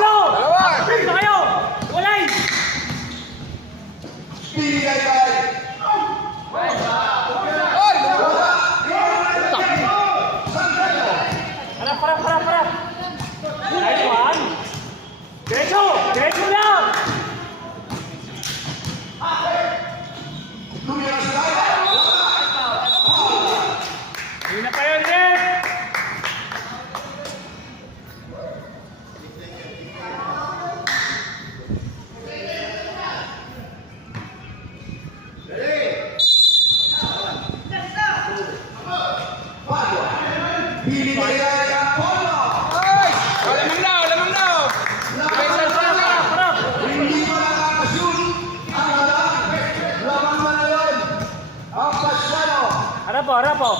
Go! Dito kayo! Walay! Pinigay kay Harap! Nice one! Diretso! Diretso lang! Tumira sa lahat. Hindi na pa yun, Red! Pinigay kay Apollo. Lamang daw! Harap! Hindi pa nakakashoot ang halang. Lamang na yun. Ang Pasyano. Harap po!